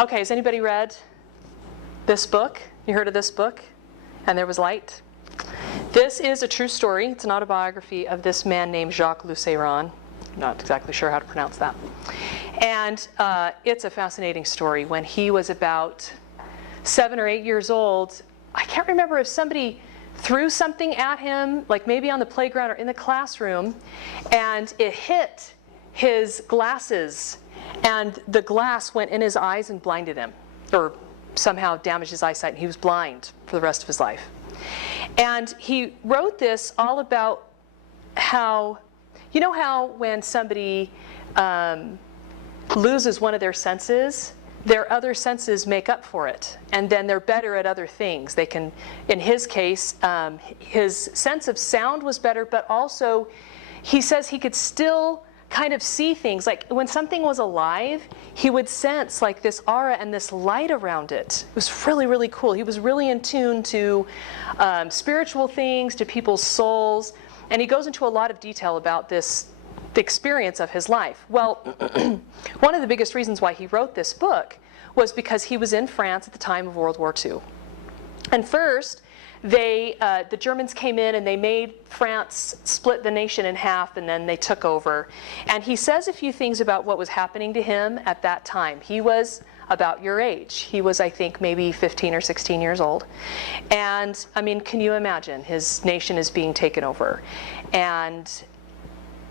Okay, has anybody read this book? You heard of this book? And There Was Light? This is a true story. It's an autobiography of this man named Jacques Lussier. I'm not exactly sure how to pronounce that. And it's a fascinating story. When he was about 7 or 8 years old, I can't remember if somebody threw something at him, like maybe on the playground or in the classroom, and it hit his glasses, and the glass went in his eyes and blinded him, or somehow damaged his eyesight, and he was blind for the rest of his life. And he wrote this all about how, you know how when somebody loses one of their senses, their other senses make up for it, and then they're better at other things. They can, in his case, his sense of sound was better, but also he says he could still kind of see things. Like when something was alive, he would sense like this aura and this light around it. It was really, really cool. He was really in tune to spiritual things, to people's souls, and he goes into a lot of detail about this, the experience of his life. Well, one of the biggest reasons why he wrote this book was because he was in France at the time of World War II. And first, the Germans came in and they made France split the nation in half, and then they took over. And he says a few things about what was happening to him at that time. He was about your age. He was, I think, maybe 15 or 16 years old. And, I mean, can you imagine? His nation is being taken over. And,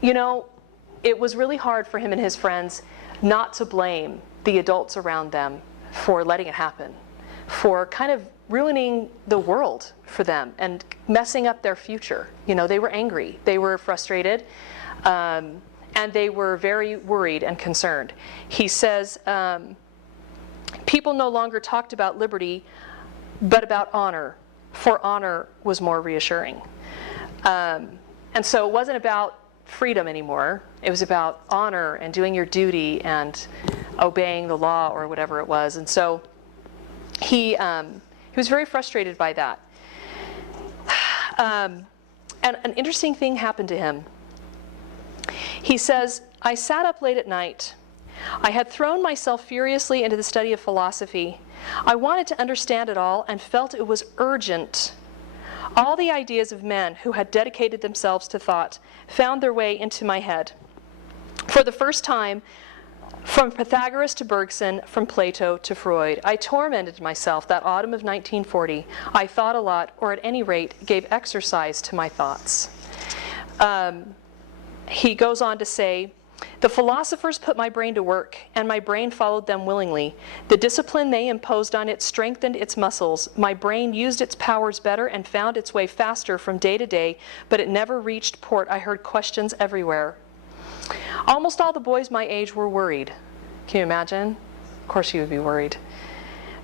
you know, it was really hard for him and his friends not to blame the adults around them for letting it happen, for kind of ruining the world for them and messing up their future. You know, they were angry, they were frustrated, and they were very worried and concerned. He says, people no longer talked about liberty, but about honor, for honor was more reassuring. And so it wasn't about freedom anymore. It was about honor and doing your duty and obeying the law or whatever it was. And so he was very frustrated by that. And an interesting thing happened to him. He says, I sat up late at night. I had thrown myself furiously into the study of philosophy. I wanted to understand it all and felt it was urgent. All the ideas of men who had dedicated themselves to thought found their way into my head. For the first time, from Pythagoras to Bergson, from Plato to Freud, I tormented myself that autumn of 1940. I thought a lot, or at any rate, gave exercise to my thoughts. He goes on to say, the philosophers put my brain to work, and my brain followed them willingly. The discipline they imposed on it strengthened its muscles. My brain used its powers better and found its way faster from day to day, but it never reached port. I heard questions everywhere. Almost all the boys my age were worried. Can you imagine? Of course you would be worried.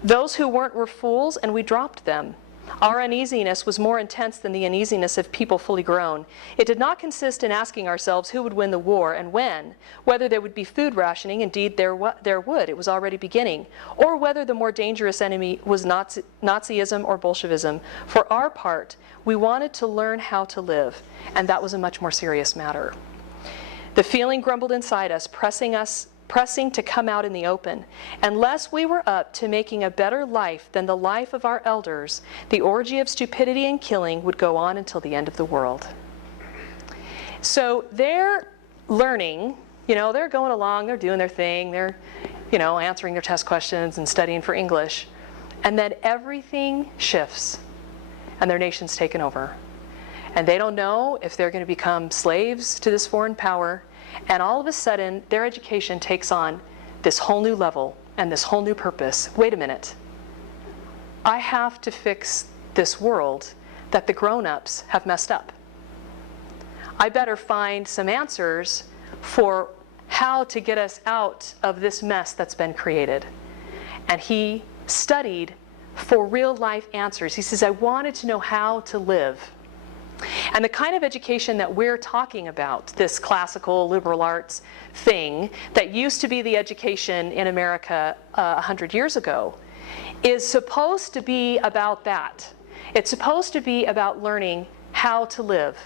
Those who weren't were fools, and we dropped them. Our uneasiness was more intense than the uneasiness of people fully grown. It did not consist in asking ourselves who would win the war and when, whether there would be food rationing, indeed there would, it was already beginning, or whether the more dangerous enemy was Nazism or Bolshevism. For our part, we wanted to learn how to live, and that was a much more serious matter. The feeling grumbled inside us, pressing to come out in the open. Unless we were up to making a better life than the life of our elders, the orgy of stupidity and killing would go on until the end of the world. So they're learning, you know, they're going along, they're doing their thing, they're, you know, answering their test questions and studying for English. And then everything shifts, and their nation's taken over. And they don't know if they're going to become slaves to this foreign power. And all of a sudden, their education takes on this whole new level and this whole new purpose. Wait a minute. I have to fix this world that the grown-ups have messed up. I better find some answers for how to get us out of this mess that's been created. And he studied for real-life answers. He says, I wanted to know how to live. And the kind of education that we're talking about, this classical liberal arts thing that used to be the education in America 100 years ago, is supposed to be about that. It's supposed to be about learning how to live,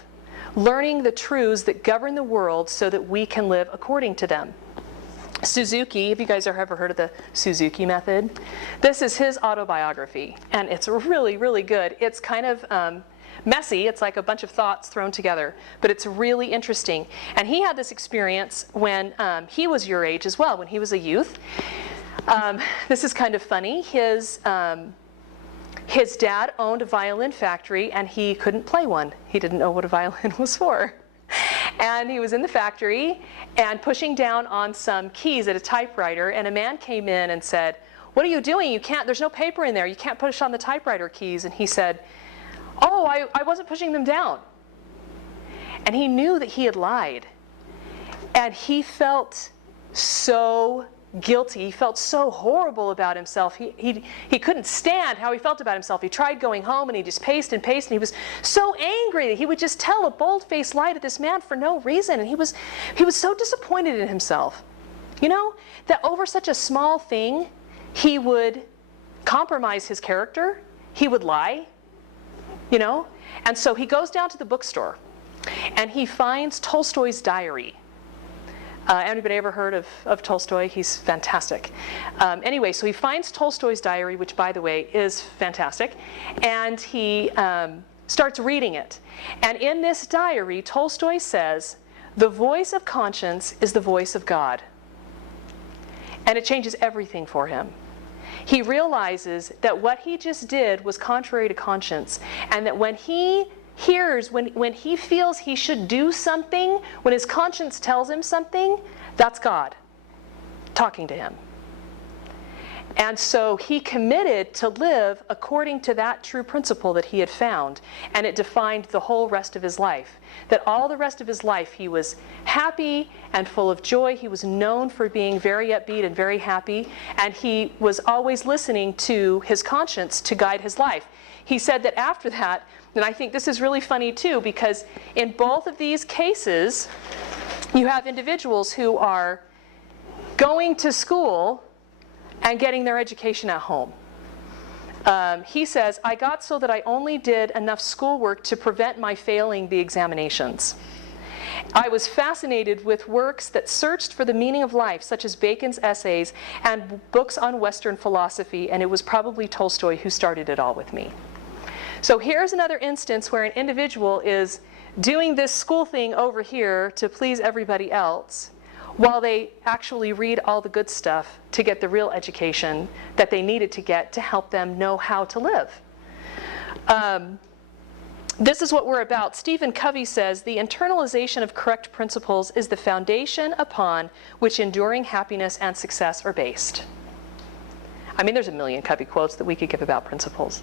learning the truths that govern the world so that we can live according to them. Suzuki, have you guys ever heard of the Suzuki method? This is his autobiography, and it's really, really good. It's kind of messy. It's like a bunch of thoughts thrown together, but it's really interesting. And he had this experience when he was your age as well, when he was a youth. This is kind of funny. His dad owned a violin factory, and he couldn't play one. He didn't know what a violin was for. And he was in the factory and pushing down on some keys at a typewriter, and a man came in and said, "What are you doing? You can't, there's no paper in there. You can't push on the typewriter keys." And he said, "Oh, I wasn't pushing them down." And he knew that he had lied. And he felt so guilty. He felt so horrible about himself. He couldn't stand how he felt about himself. He tried going home, and he just paced and paced, and he was so angry that he would just tell a bold-faced lie to this man for no reason. And he was so disappointed in himself. You know, that over such a small thing, he would compromise his character. He would lie, you know. And so he goes down to the bookstore, and he finds Tolstoy's diary. Anybody ever heard of Tolstoy? He's fantastic. Anyway, so he finds Tolstoy's diary, which, by the way, is fantastic, and he starts reading it. And in this diary, Tolstoy says, "The voice of conscience is the voice of God." And it changes everything for him. He realizes that what he just did was contrary to conscience, and that when he hears, when he feels he should do something, when his conscience tells him something, that's God talking to him. And so he committed to live according to that true principle that he had found, and it defined the whole rest of his life. That all the rest of his life he was happy and full of joy. He was known for being very upbeat and very happy, and he was always listening to his conscience to guide his life. He said that after that, and I think this is really funny too, because in both of these cases, you have individuals who are going to school and getting their education at home. He says, "I got so that I only did enough schoolwork to prevent my failing the examinations. I was fascinated with works that searched for the meaning of life, such as Bacon's essays and books on Western philosophy, and it was probably Tolstoy who started it all with me." So here's another instance where an individual is doing this school thing over here to please everybody else, while they actually read all the good stuff to get the real education that they needed to get to help them know how to live. This is what we're about. Stephen Covey says, "The internalization of correct principles is the foundation upon which enduring happiness and success are based." I mean, there's a million Covey quotes that we could give about principles.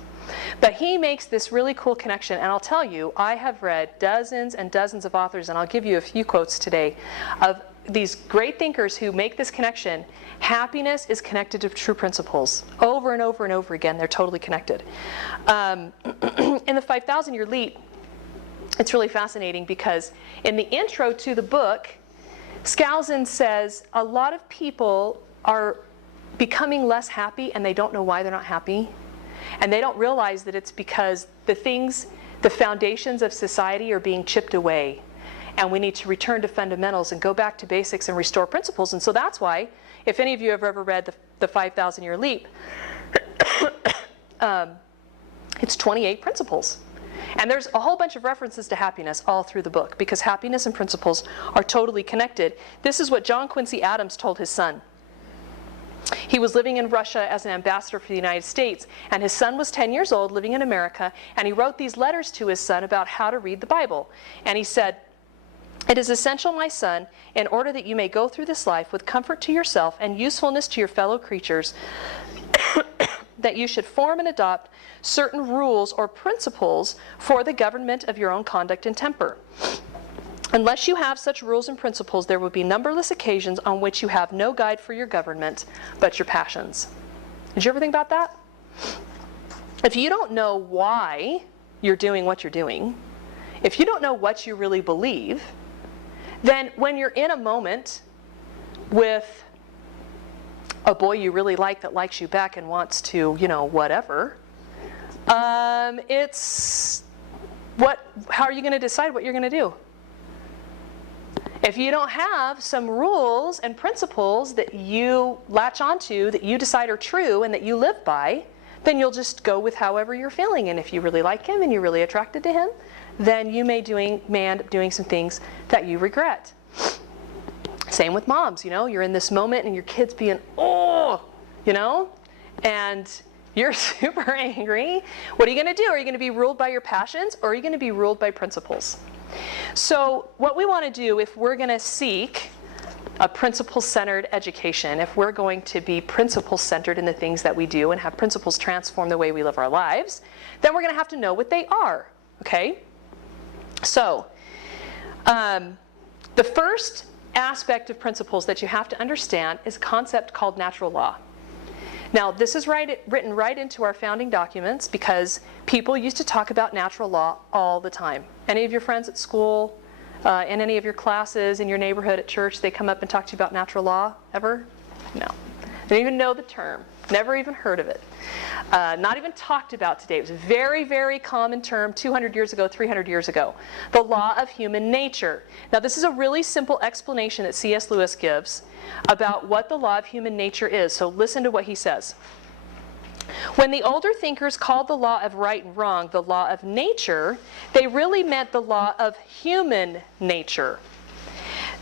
But he makes this really cool connection, and I'll tell you, I have read dozens and dozens of authors, and I'll give you a few quotes today of these great thinkers who make this connection. Happiness is connected to true principles. Over and over and over again, they're totally connected. In the 5,000-Year Leap, it's really fascinating because in the intro to the book, Skousen says a lot of people are becoming less happy, and they don't know why they're not happy. And they don't realize that it's because the foundations of society are being chipped away. And we need to return to fundamentals and go back to basics and restore principles. And so that's why, if any of you have ever read the 5,000-Year Leap, it's 28 principles. And there's a whole bunch of references to happiness all through the book, because happiness and principles are totally connected. This is what John Quincy Adams told his son. He was living in Russia as an ambassador for the United States, and his son was 10 years old, living in America, and he wrote these letters to his son about how to read the Bible. And he said, "It is essential, my son, in order that you may go through this life with comfort to yourself and usefulness to your fellow creatures, that you should form and adopt certain rules or principles for the government of your own conduct and temper. Unless you have such rules and principles, there will be numberless occasions on which you have no guide for your government but your passions." Did you ever think about that? If you don't know why you're doing what you're doing, if you don't know what you really believe, then when you're in a moment with a boy you really like that likes you back and wants to, whatever, how are you going to decide what you're going to do? If you don't have some rules and principles that you latch onto, that you decide are true and that you live by, then you'll just go with however you're feeling. And if you really like him and you're really attracted to him, then you may end up doing some things that you regret. Same with moms, you're in this moment and your kid's being, and you're super angry. What are you going to do? Are you going to be ruled by your passions, or are you going to be ruled by principles? So what we want to do, if we're going to seek a principle-centered education, if we're going to be principle-centered in the things that we do and have principles transform the way we live our lives, then we're going to have to know what they are, okay? So, the first aspect of principles that you have to understand is a concept called natural law. Now, this is written right into our founding documents because people used to talk about natural law all the time. Any of your friends at school, in any of your classes, in your neighborhood, at church, they come up and talk to you about natural law ever? No. They don't even know the term. Never even heard of it. Not even talked about today. It was a very, very common term 200 years ago, 300 years ago. The law of human nature. Now, this is a really simple explanation that C.S. Lewis gives about what the law of human nature is. So listen to what he says. When the older thinkers called the law of right and wrong the law of nature, they really meant the law of human nature.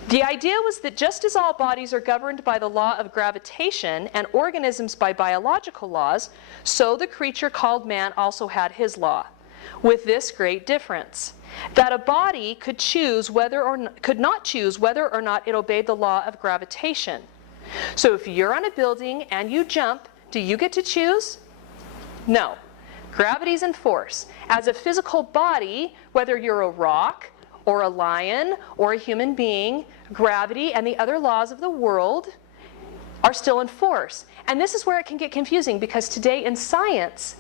The idea was that just as all bodies are governed by the law of gravitation and organisms by biological laws, so the creature called man also had his law, with this great difference, that a body could not choose whether or not it obeyed the law of gravitation. So if you're on a building and you jump, do you get to choose? No. Gravity's in force. As a physical body, whether you're a rock, or a lion, or a human being, gravity and the other laws of the world are still in force. And this is where it can get confusing, because today in science,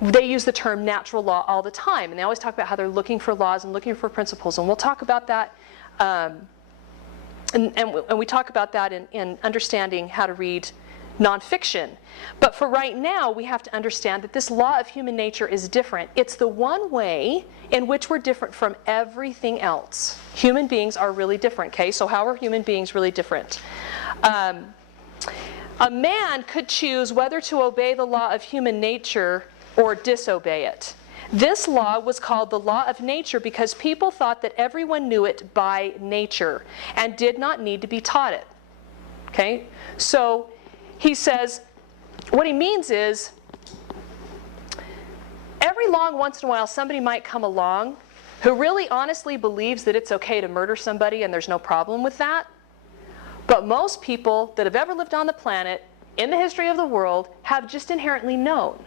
they use the term natural law all the time. And they always talk about how they're looking for laws and looking for principles. And we'll talk about that, and we talk about that in understanding how to read nonfiction. But for right now, we have to understand that this law of human nature is different. It's the one way in which we're different from everything else. Human beings are really different, okay? So how are human beings really different? A man could choose whether to obey the law of human nature or disobey it. This law was called the law of nature because people thought that everyone knew it by nature and did not need to be taught it. Okay? So he says, what he means is, every long once in a while somebody might come along who really honestly believes that it's okay to murder somebody and there's no problem with that. But most people that have ever lived on the planet in the history of the world have just inherently known.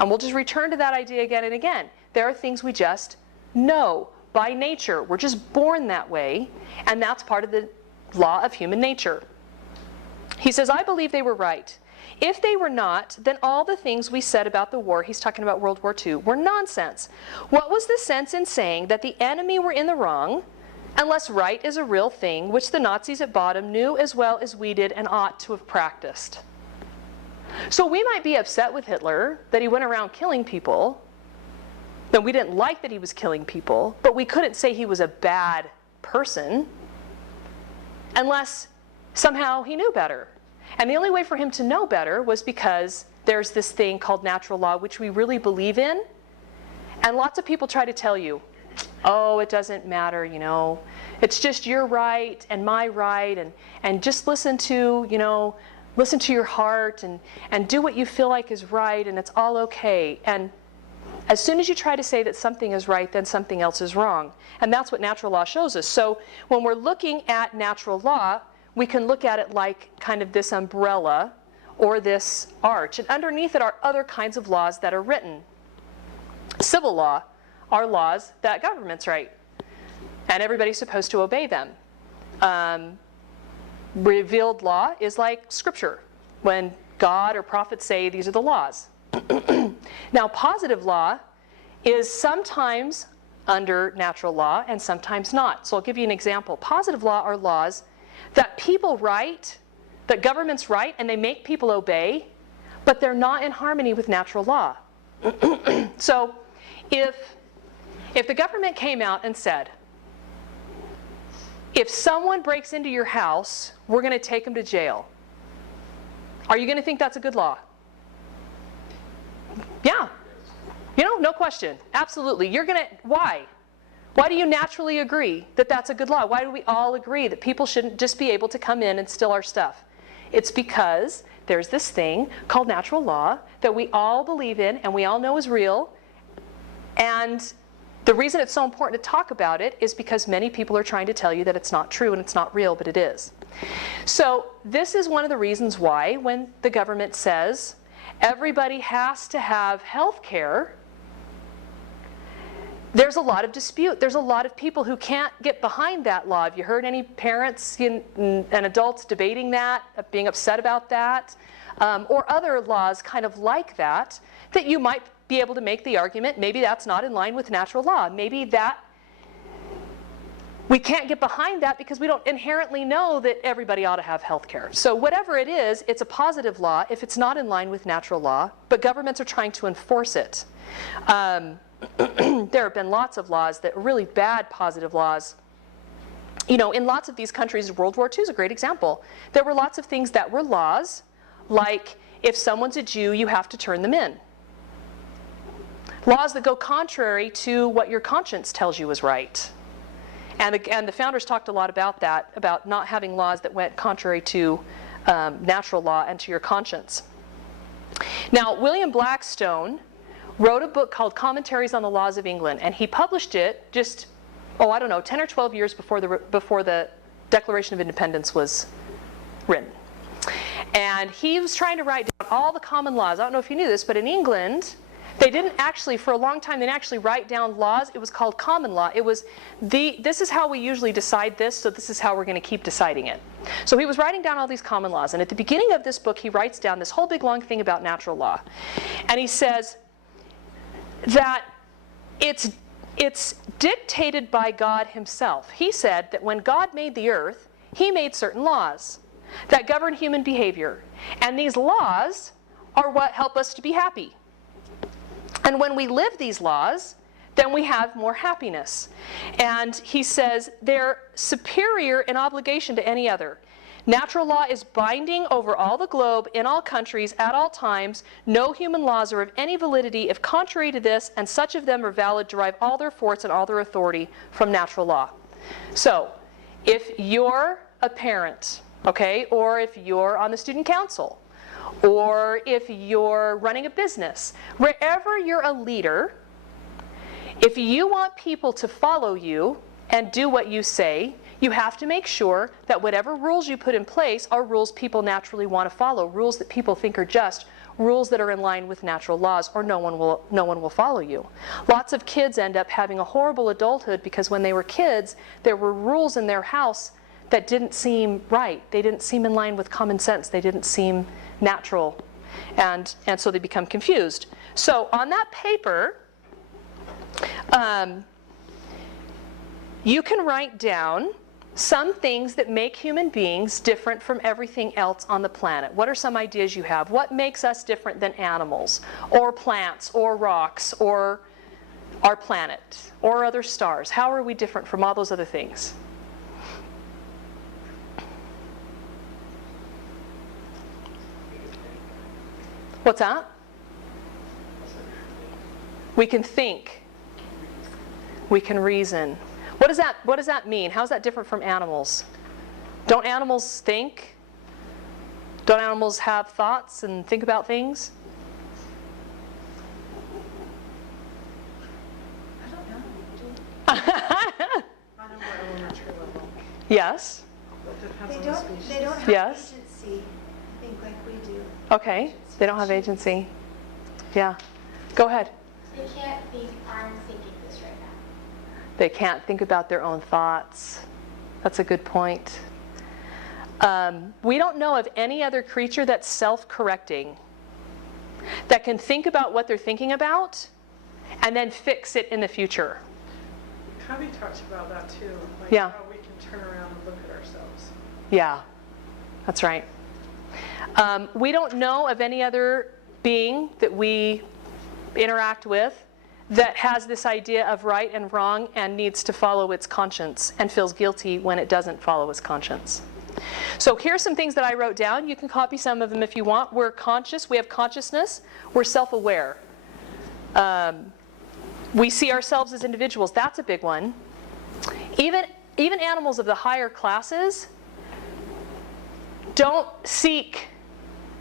And we'll just return to that idea again and again. There are things we just know by nature. We're just born that way, and that's part of the law of human nature. He says, I believe they were right. If they were not, then all the things we said about the war, he's talking about World War II, were nonsense. What was the sense in saying that the enemy were in the wrong, unless right is a real thing, which the Nazis at bottom knew as well as we did and ought to have practiced? So we might be upset with Hitler that he went around killing people, that we didn't like that he was killing people, but we couldn't say he was a bad person unless somehow he knew better. And the only way for him to know better was because there's this thing called natural law, which we really believe in. And lots of people try to tell you, oh, it doesn't matter, you know. It's just your right and my right, and just listen to, you know, listen to your heart and do what you feel like is right, and it's all okay. And as soon as you try to say that something is right, then something else is wrong. And that's what natural law shows us. So when we're looking at natural law, we can look at it like kind of this umbrella or this arch. And underneath it are other kinds of laws that are written. Civil law are laws that governments write, and everybody's supposed to obey them. Revealed law is like scripture, when God or prophets say these are the laws. Now, positive law is sometimes under natural law and sometimes not. So I'll give you an example. Positive law are laws that people write, that governments write, and they make people obey, but they're not in harmony with natural law. So if the government came out and said, if someone breaks into your house, we're going to take them to jail. Are you going to think that's a good law? Yeah. You know, no question. Absolutely. You're going to, why? Why do you naturally agree that that's a good law? Why do we all agree that people shouldn't just be able to come in and steal our stuff? It's because there's this thing called natural law that we all believe in and we all know is real. And the reason it's so important to talk about it is because many people are trying to tell you that it's not true and it's not real, but it is. So this is one of the reasons why when the government says everybody has to have health care, there's a lot of dispute. There's a lot of people who can't get behind that law. Have you heard any parents and adults debating that, being upset about that? Or other laws kind of like that, that you might be able to make the argument, maybe that's not in line with natural law. Maybe that, we can't get behind that because we don't inherently know that everybody ought to have health care. So whatever it is, it's a positive law if it's not in line with natural law, but governments are trying to enforce it. There have been lots of laws that are really bad positive laws. You know, in lots of these countries, World War II is a great example. There were lots of things that were laws, like if someone's a Jew, you have to turn them in. Laws that go contrary to what your conscience tells you is right. And the founders talked a lot about that, about not having laws that went contrary to natural law and to your conscience. Now, William Blackstone wrote a book called Commentaries on the Laws of England, and he published it just, I don't know, 10 or 12 years before the Declaration of Independence was written. And he was trying to write down all the common laws. I don't know if you knew this, but in England, they didn't actually, for a long time, they didn't actually write down laws. It was called common law. It was this is how we usually decide this, so this is how we're going to keep deciding it. So he was writing down all these common laws, and at the beginning of this book, he writes down this whole big long thing about natural law. And he says that it's dictated by God himself. He said that when God made the earth, he made certain laws that govern human behavior. And these laws are what help us to be happy. And when we live these laws, then we have more happiness. And he says they're superior in obligation to any other. Natural law is binding over all the globe, in all countries, at all times. No human laws are of any validity if contrary to this, and such of them are valid, derive all their force and all their authority from natural law. So, if you're a parent, okay, or if you're on the student council, or if you're running a business, wherever you're a leader, if you want people to follow you and do what you say, you have to make sure that whatever rules you put in place are rules people naturally want to follow, rules that people think are just, rules that are in line with natural laws, or no one will follow you. Lots of kids end up having a horrible adulthood because when they were kids, there were rules in their house that didn't seem right. They didn't seem in line with common sense. They didn't seem natural. And so they become confused. So on that paper, you can write down some things that make human beings different from everything else on the planet. What are some ideas you have? What makes us different than animals, or plants, or rocks, or our planet, or other stars? How are we different from all those other things? What's that? We can think. We can reason. What does that mean? How is that different from animals? Don't animals think? Don't animals have thoughts and think about things? I don't know. On a elementary level. Yes. They don't have Yes. agency, I think, like we do. Okay. They don't have agency. Yeah. Go ahead. They can't think, I'm thinking this right now. They can't think about their own thoughts. That's a good point. We don't know of any other creature that's self-correcting, that can think about what they're thinking about and then fix it in the future. Covey talks about that too, like Yeah. how we can turn around and look at ourselves. Yeah, that's right. We don't know of any other being that we interact with that has this idea of right and wrong and needs to follow its conscience and feels guilty when it doesn't follow its conscience. So here's some things that I wrote down. You can copy some of them if you want. We're conscious. We have consciousness. We're self-aware. We see ourselves as individuals. That's a big one. Even animals of the higher classes don't seek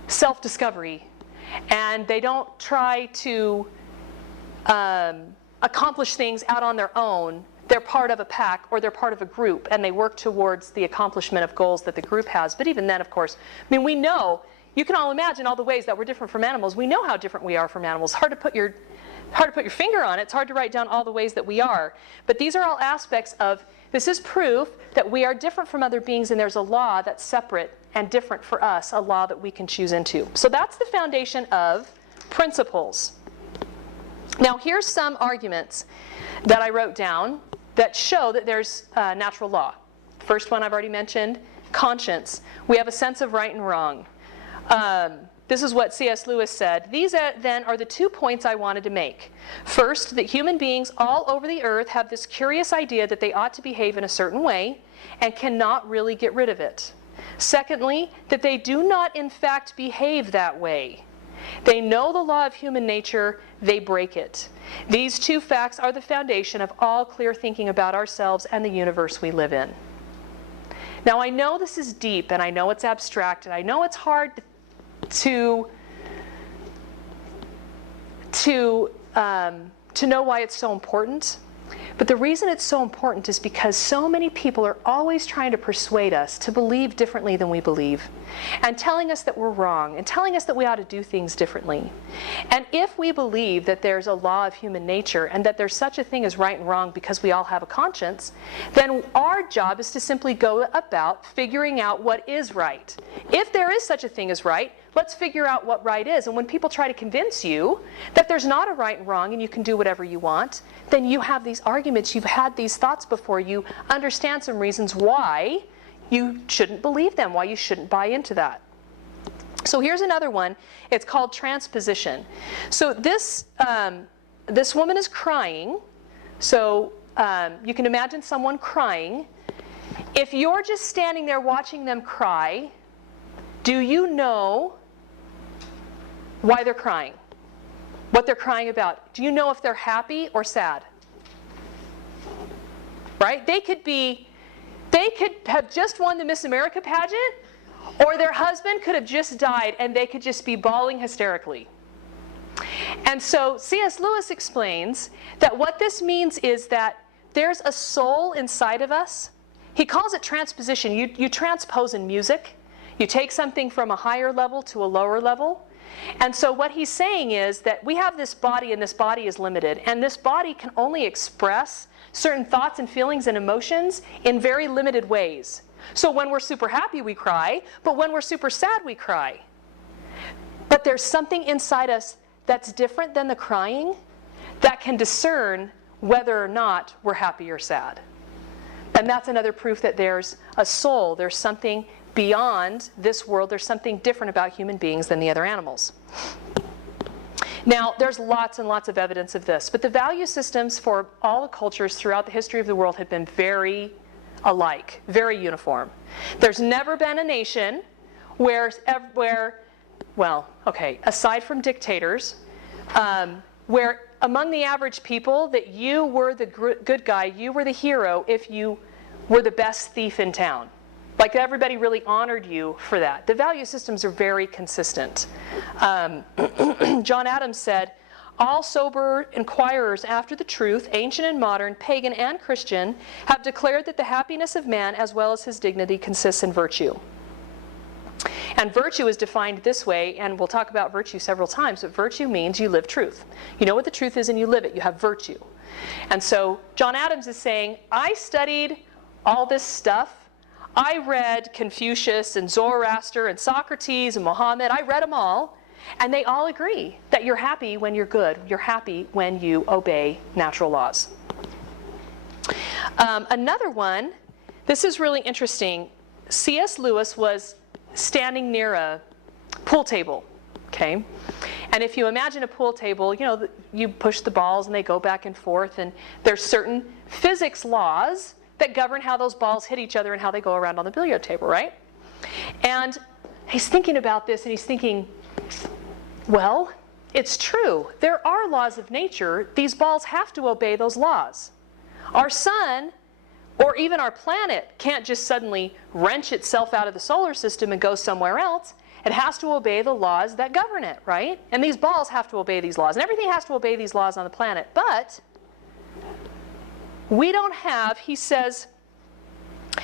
self-discovery, and they don't try to accomplish things out on their own. They're part of a pack or they're part of a group, and they work towards the accomplishment of goals that the group has. But even then, of course, I mean, we know, you can all imagine all the ways that we're different from animals. We know how different we are from animals. Hard to put your finger on it. It's hard to write down all the ways that we are. But these are all aspects of, this is proof that we are different from other beings, and there's a law that's separate and different for us, a law that we can choose into. So that's the foundation of principles. Now here's some arguments that I wrote down that show that there's natural law. First one I've already mentioned, conscience. We have a sense of right and wrong. This is what C.S. Lewis said. These then are the 2 points I wanted to make. First, that human beings all over the earth have this curious idea that they ought to behave in a certain way and cannot really get rid of it. Secondly, that they do not in fact behave that way. They know the law of human nature, they break it. These 2 facts are the foundation of all clear thinking about ourselves and the universe we live in. Now I know this is deep, and I know it's abstract, and I know it's hard to know why it's so important. But the reason it's so important is because so many people are always trying to persuade us to believe differently than we believe, and telling us that we're wrong, and telling us that we ought to do things differently. And if we believe that there's a law of human nature and that there's such a thing as right and wrong because we all have a conscience, then our job is to simply go about figuring out what is right. If there is such a thing as right, let's figure out what right is. And when people try to convince you that there's not a right and wrong and you can do whatever you want, then you have these arguments, you've had these thoughts before, you understand some reasons why you shouldn't believe them, why you shouldn't buy into that. So here's another one. It's called transposition. So this woman is crying. So you can imagine someone crying. If you're just standing there watching them cry, do you know why they're crying? What they're crying about? Do you know if they're happy or sad? Right? They could have just won the Miss America pageant, or their husband could have just died and they could just be bawling hysterically. And so C.S. Lewis explains that what this means is that there's a soul inside of us. He calls it transposition. You transpose in music. You take something from a higher level to a lower level. And so what he's saying is that we have this body, and this body is limited. And this body can only express certain thoughts and feelings and emotions in very limited ways. So when we're super happy, we cry. But when we're super sad, we cry. But there's something inside us that's different than the crying that can discern whether or not we're happy or sad. And that's another proof that there's a soul. There's something beyond this world. There's something different about human beings than the other animals. Now, there's lots and lots of evidence of this, but the value systems for all the cultures throughout the history of the world have been very alike, very uniform. There's never been a nation where well, okay, aside from dictators, where among the average people that you were the good guy, you were the hero if you were the best thief in town. Like everybody really honored you for that. The value systems are very consistent. John Adams said, all sober inquirers after the truth, ancient and modern, pagan and Christian, have declared that the happiness of man as well as his dignity consists in virtue. And virtue is defined this way, and we'll talk about virtue several times, but virtue means you live truth. You know what the truth is and you live it. You have virtue. And so John Adams is saying, I studied all this stuff. I read Confucius and Zoroaster and Socrates and Muhammad. I read them all. And they all agree that you're happy when you're good. You're happy when you obey natural laws. Another one, this is really interesting. C.S. Lewis was standing near a pool table, okay? And And if you imagine a pool table, you push the balls and they go back and forth, and there's certain physics laws that govern how those balls hit each other and how they go around on the billiard table, right? And he's thinking about this, and he's thinking, well, it's true. There are laws of nature. These balls have to obey those laws. Our sun, or even our planet, can't just suddenly wrench itself out of the solar system and go somewhere else. It has to obey the laws that govern it, right? And these balls have to obey these laws. And everything has to obey these laws on the planet. But we don't have, he says,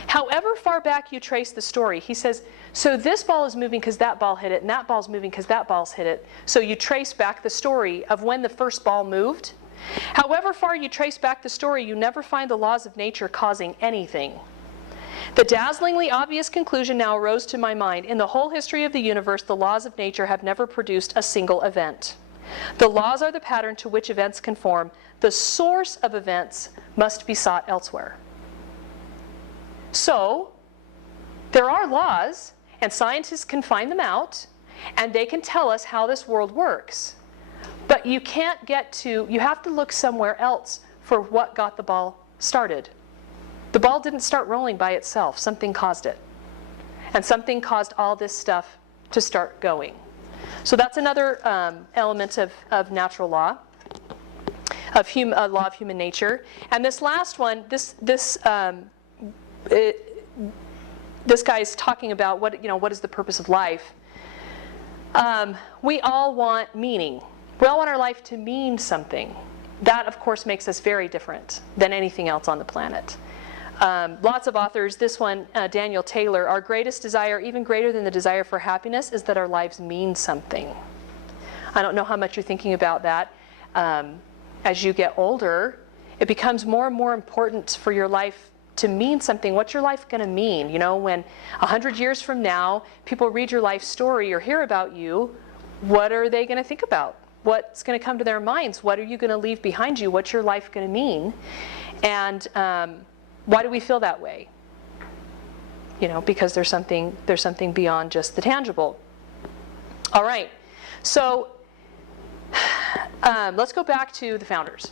however far back you trace the story, he says, so this ball is moving because that ball hit it, and that ball's moving because that ball's hit it. So you trace back the story of when the first ball moved. However far you trace back the story, you never find the laws of nature causing anything. The dazzlingly obvious conclusion now arose to my mind. In the whole history of the universe, the laws of nature have never produced a single event. The laws are the pattern to which events conform. The source of events must be sought elsewhere. So, there are laws, and scientists can find them out, and they can tell us how this world works. But you have to look somewhere else for what got the ball started. The ball didn't start rolling by itself. Something caused it. And something caused all this stuff to start going. So that's another element of natural law, law of human nature. And this last one, this guy is talking about what is the purpose of life. We all want meaning. We all want our life to mean something. That, of course, makes us very different than anything else on the planet. Lots of authors, this one, Daniel Taylor, our greatest desire, even greater than the desire for happiness, is that our lives mean something. I don't know how much you're thinking about that. As you get older, it becomes more and more important for your life to mean something. What's your life going to mean? When 100 years from now, people read your life story or hear about you, what are they going to think about? What's going to come to their minds? What are you going to leave behind you? What's your life going to mean? And why do we feel that way? Because there's something beyond just the tangible. All right. So let's go back to the founders.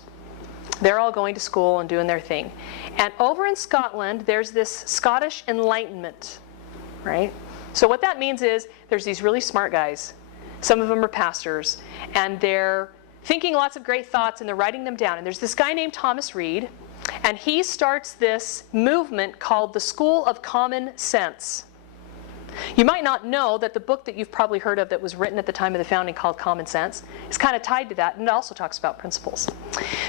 They're all going to school and doing their thing. And over in Scotland, there's this Scottish Enlightenment, right? So what that means is there's these really smart guys. Some of them are pastors. And they're thinking lots of great thoughts, and they're writing them down. And there's this guy named Thomas Reid. And he starts this movement called the School of Common Sense. You might not know that the book that you've probably heard of that was written at the time of the founding called Common Sense is kind of tied to that, and it also talks about principles.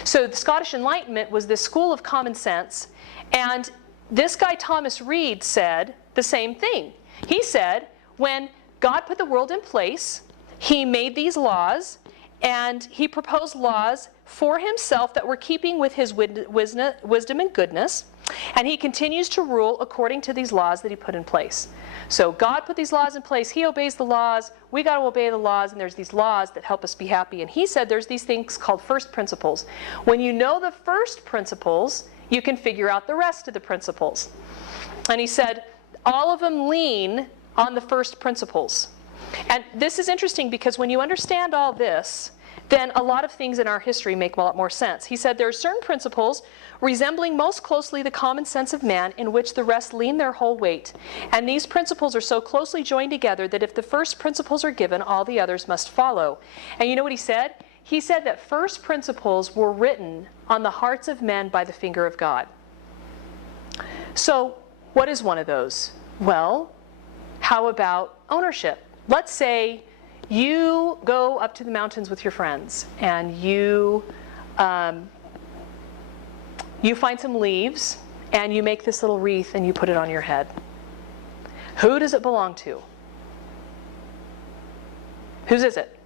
So the Scottish Enlightenment was this school of common sense, and this guy Thomas Reid said the same thing. He said when God put the world in place, he made these laws, and he proposed laws for himself that were keeping with his wisdom and goodness, and he continues to rule according to these laws that he put in place. So God put these laws in place, he obeys the laws, we got to obey the laws, and there's these laws that help us be happy. And he said there's these things called first principles. When you know the first principles, you can figure out the rest of the principles. And he said all of them lean on the first principles. And this is interesting because when you understand all this, then a lot of things in our history make a lot more sense. He said there are certain principles resembling most closely the common sense of man in which the rest lean their whole weight. And these principles are so closely joined together that if the first principles are given, all the others must follow. And you know what he said? He said that first principles were written on the hearts of men by the finger of God. So what is one of those? Well, how about ownership? Let's say you go up to the mountains with your friends and you find some leaves and you make this little wreath and you put it on your head. Who does it belong to? Whose is it?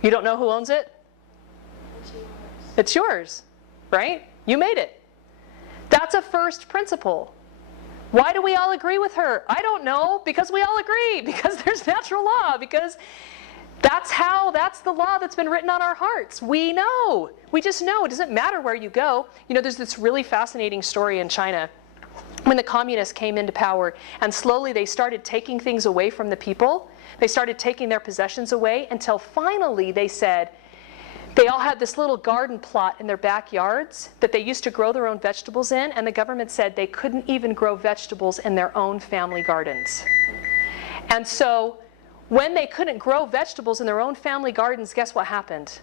You don't know who owns it? It's yours, right? You made it. That's a first principle. Why do we all agree with her? I don't know, because we all agree, because there's natural law, because that's the law that's been written on our hearts. We know. We just know. It doesn't matter where you go. There's this really fascinating story in China when the communists came into power and slowly they started taking things away from the people. They started taking their possessions away until finally they said, they all had this little garden plot in their backyards that they used to grow their own vegetables in, and the government said they couldn't even grow vegetables in their own family gardens. And so when they couldn't grow vegetables in their own family gardens, guess what happened?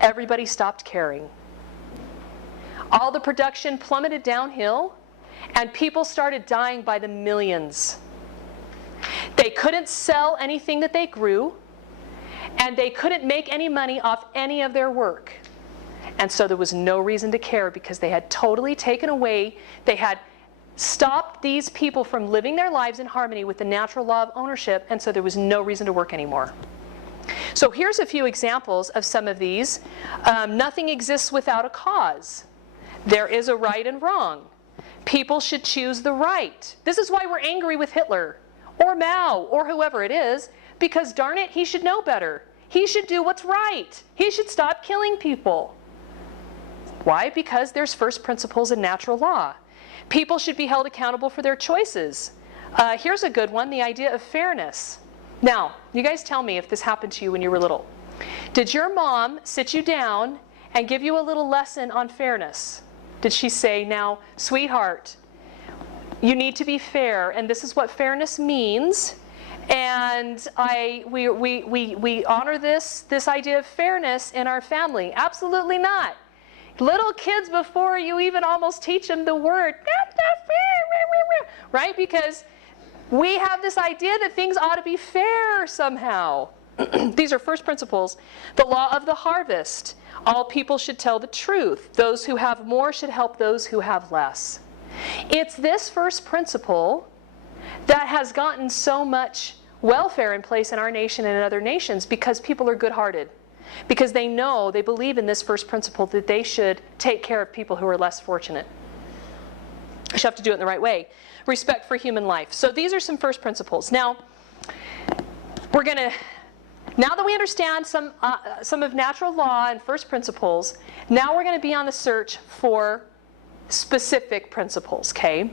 Everybody stopped caring. All the production plummeted downhill, and people started dying by the millions. They couldn't sell anything that they grew, and they couldn't make any money off any of their work. And so there was no reason to care, because they had totally taken away, they had stopped these people from living their lives in harmony with the natural law of ownership, and so there was no reason to work anymore. So here's a few examples of some of these. Nothing exists without a cause. There is a right and wrong. People should choose the right. This is why we're angry with Hitler, or Mao, or whoever it is, because darn it, he should know better. He should do what's right. He should stop killing people. Why? Because there's first principles in natural law. People should be held accountable for their choices. Here's a good one, the idea of fairness. Now, you guys tell me if this happened to you when you were little. Did your mom sit you down and give you a little lesson on fairness? Did she say, now, sweetheart, you need to be fair, and this is what fairness means, and we honor this idea of fairness in our family? Absolutely not. Little kids, before you even almost teach them the word, that's not fair, right? Because we have this idea that things ought to be fair somehow. These are first principles. The law of the harvest. All people should tell the truth. Those who have more should help those who have less. It's this first principle that has gotten so much welfare in place in our nation and in other nations, because people are good-hearted. Because they know, they believe in this first principle that they should take care of people who are less fortunate. You have to do it in the right way. Respect for human life. So these are some first principles. Now, now that we understand some of natural law and first principles, now we're going to be on the search for specific principles, okay?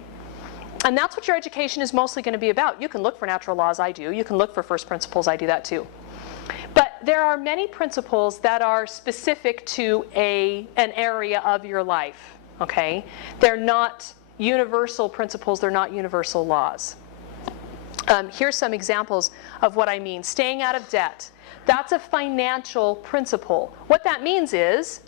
And that's what your education is mostly going to be about. You can look for natural laws, I do. You can look for first principles, I do that too. But there are many principles that are specific to an area of your life, okay? They're not universal principles, they're not universal laws. Here's some examples of what I mean. Staying out of debt. That's a financial principle. What that means is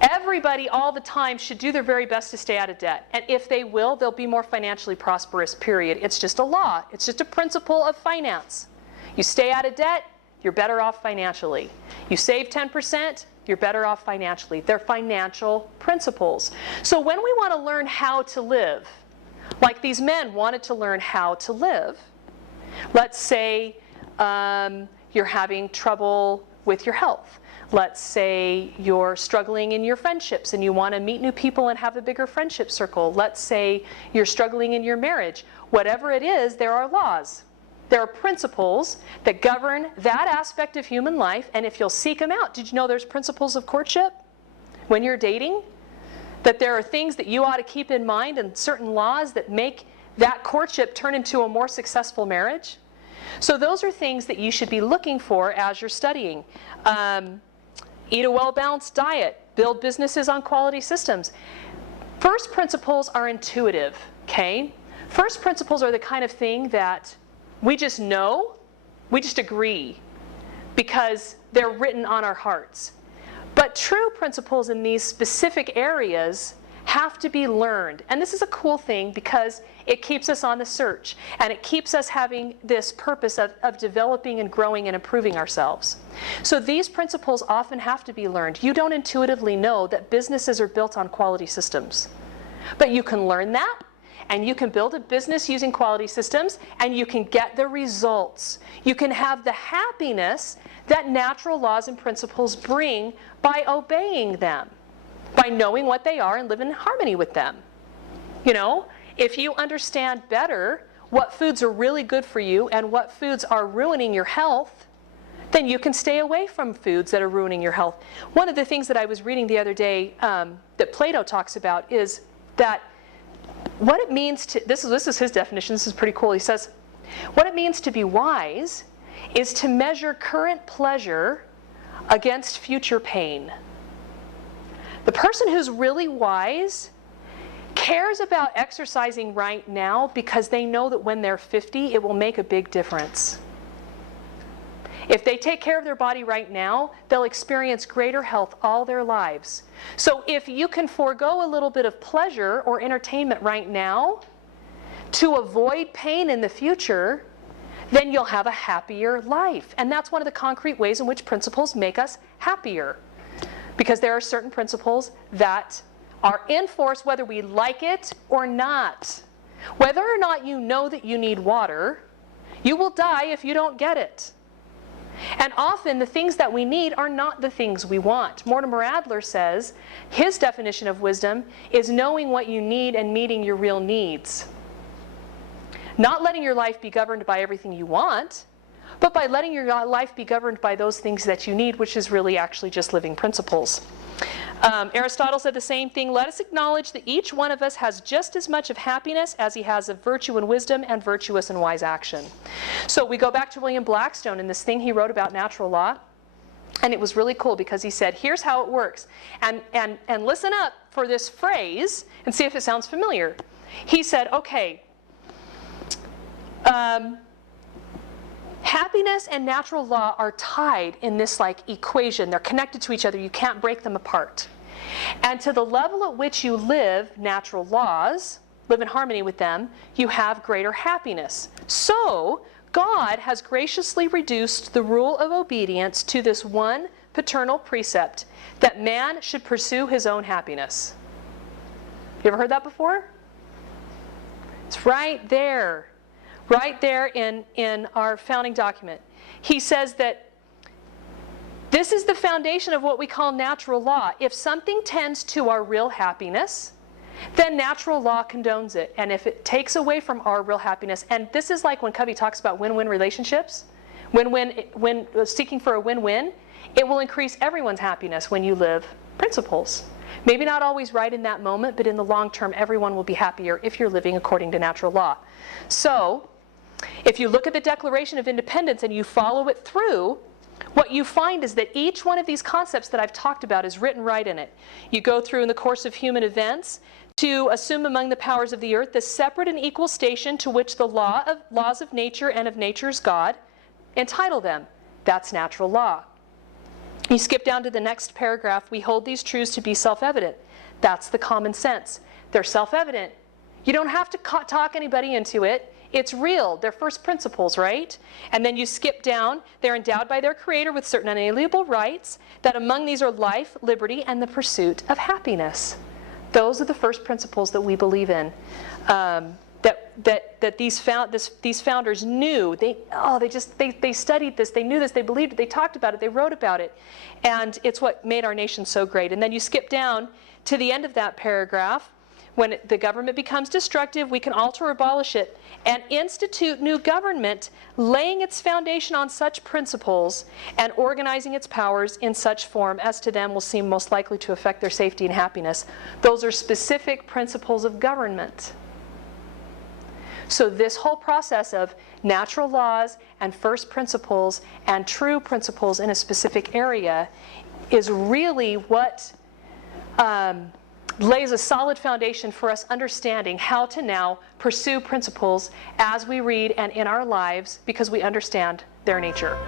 everybody all the time should do their very best to stay out of debt. And if they will, they'll be more financially prosperous, period. It's just a law. It's just a principle of finance. You stay out of debt, you're better off financially. You save 10%, you're better off financially. They're financial principles. So when we want to learn how to live, like these men wanted to learn how to live, let's say you're having trouble with your health. Let's say you're struggling in your friendships and you want to meet new people and have a bigger friendship circle. Let's say you're struggling in your marriage. Whatever it is, there are laws. There are principles that govern that aspect of human life, and if you'll seek them out. Did you know there's principles of courtship when you're dating? That there are things that you ought to keep in mind and certain laws that make that courtship turn into a more successful marriage? So those are things that you should be looking for as you're studying. Eat a well-balanced diet. Build businesses on quality systems. First principles are intuitive, okay? First principles are the kind of thing that we just know, we just agree, because they're written on our hearts. But true principles in these specific areas have to be learned. And this is a cool thing because it keeps us on the search. And it keeps us having this purpose of developing and growing and improving ourselves. So these principles often have to be learned. You don't intuitively know that businesses are built on quality systems. But you can learn that. And you can build a business using quality systems, and you can get the results. You can have the happiness that natural laws and principles bring by obeying them, by knowing what they are and live in harmony with them. You know, if you understand better what foods are really good for you and what foods are ruining your health, then you can stay away from foods that are ruining your health. One of the things that I was reading the other day that Plato talks about is that what it means to, this is his definition, this is pretty cool. He says, What it means to be wise is to measure current pleasure against future pain. The person who's really wise cares about exercising right now because they know that when they're 50, it will make a big difference. If they take care of their body right now, they'll experience greater health all their lives. So if you can forego a little bit of pleasure or entertainment right now to avoid pain in the future, then you'll have a happier life. And that's one of the concrete ways in which principles make us happier. Because there are certain principles that are in force whether we like it or not. Whether or not you know that you need water, you will die if you don't get it. And often the things that we need are not the things we want. Mortimer Adler says his definition of wisdom is knowing what you need and meeting your real needs. Not letting your life be governed by everything you want, but by letting your life be governed by those things that you need, which is really actually just living principles. Aristotle said the same thing. Let us acknowledge that each one of us has just as much of happiness as he has of virtue and wisdom and virtuous and wise action. So we go back to William Blackstone and this thing he wrote about natural law. And it was really cool because he said, here's how it works. And listen up for this phrase and see if it sounds familiar. He said, okay, happiness and natural law are tied in this like equation. They're connected to each other. You can't break them apart. And to the level at which you live natural laws, live in harmony with them, you have greater happiness. So God has graciously reduced the rule of obedience to this one paternal precept, that man should pursue his own happiness. You ever heard that before? It's right there. Right there in our founding document. He says that this is the foundation of what we call natural law. If something tends to our real happiness, then natural law condones it. And if it takes away from our real happiness, and this is like when Covey talks about win-win relationships, when seeking for a win-win, it will increase everyone's happiness when you live principles. Maybe not always right in that moment, but in the long term, everyone will be happier if you're living according to natural law. So, if you look at the Declaration of Independence and you follow it through, what you find is that each one of these concepts that I've talked about is written right in it. You go through in the course of human events to assume among the powers of the earth the separate and equal station to which the laws of nature and of nature's God entitle them. That's natural law. You skip down to the next paragraph. We hold these truths to be self-evident. That's the common sense. They're self-evident. You don't have to talk anybody into it. It's real. They're first principles, right? And then you skip down. They're endowed by their Creator with certain unalienable rights, that among these are life, liberty, and the pursuit of happiness. Those are the first principles that we believe in. That these founders knew. They studied this. They knew this. They believed it. They talked about it. They wrote about it. And it's what made our nation so great. And then you skip down to the end of that paragraph. When the government becomes destructive, we can alter or abolish it and institute new government, laying its foundation on such principles and organizing its powers in such form as to them will seem most likely to affect their safety and happiness. Those are specific principles of government. So this whole process of natural laws and first principles and true principles in a specific area is really what lays a solid foundation for us understanding how to now pursue principles as we read and in our lives because we understand their nature.